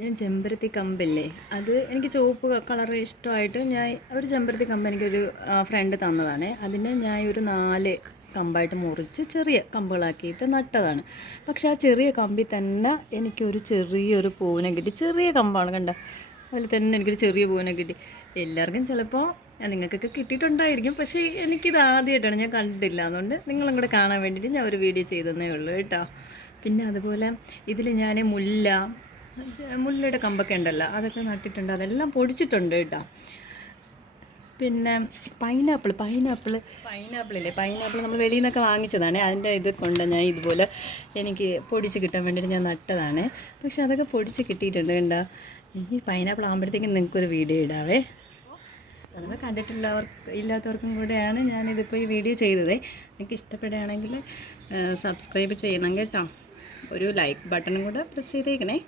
ഞാൻ ചെമ്പരത്തി കമ്പില്ലേ, അത് എനിക്ക് ചുവപ്പ് കളർ ഇഷ്ടമായിട്ട് ഞാൻ ഒരു ചെമ്പരത്തി കമ്പ് എനിക്കൊരു ഫ്രണ്ട് തന്നതാണ്. അതിനെ ഞാൻ ഒരു 4 കമ്പായിട്ട് മുറിച്ച് ചെറിയ കമ്പുകളാക്കിയിട്ട് നട്ടതാണ്. പക്ഷെ ആ ചെറിയ കമ്പിൽ തന്നെ എനിക്കൊരു ചെറിയൊരു പൂവിനെ കിട്ടി. ചെറിയ കമ്പാണ് കണ്ട, അതിൽ തന്നെ എനിക്കൊരു ചെറിയ പൂവിനെ കിട്ടി. എല്ലാവർക്കും ചിലപ്പോൾ നിങ്ങൾക്കൊക്കെ കിട്ടിയിട്ടുണ്ടായിരിക്കും, പക്ഷേ എനിക്കിത് ആദ്യമായിട്ടാണ്, ഞാൻ കണ്ടിട്ടില്ല. അതുകൊണ്ട് നിങ്ങളും കൂടെ കാണാൻ വേണ്ടിയിട്ട് ഞാൻ ഒരു വീഡിയോ ചെയ്തതേ ഉള്ളൂ കേട്ടോ. പിന്നെ അതുപോലെ ഇതിൽ ഞാൻ മുല്ലയുടെ കമ്പൊക്കെ ഉണ്ടല്ലോ, അതൊക്കെ നട്ടിട്ടുണ്ട്. അതെല്ലാം പൊടിച്ചിട്ടുണ്ട് കേട്ടോ. പിന്നെ പൈനാപ്പിളില്ലേ, പൈനാപ്പിൾ നമ്മൾ വെളിയിൽ നിന്നൊക്കെ വാങ്ങിച്ചതാണ്. അതിൻ്റെ ഇത് കൊണ്ട് ഞാൻ ഇതുപോലെ എനിക്ക് പൊടിച്ച് കിട്ടാൻ വേണ്ടിയിട്ട് ഞാൻ നട്ടതാണ്. പക്ഷെ അതൊക്കെ പൊടിച്ച് കിട്ടിയിട്ടുണ്ട് കണ്ടോ. ഈ പൈനാപ്പിൾ ആകുമ്പോഴത്തേക്കും നിങ്ങൾക്കൊരു വീഡിയോ ഇടാവേ. അതൊക്കെ ഇല്ലാത്തവർക്കും കൂടെയാണ് ഞാനിതിപ്പോൾ ഈ വീഡിയോ ചെയ്തത്. നിങ്ങൾക്ക് ഇഷ്ടപ്പെടുകയാണെങ്കിൽ സബ്സ്ക്രൈബ് ചെയ്യണം കേട്ടോ. ഒരു ലൈക്ക് ബട്ടണും കൂടെ പ്രസ് ചെയ്തേക്കണേ.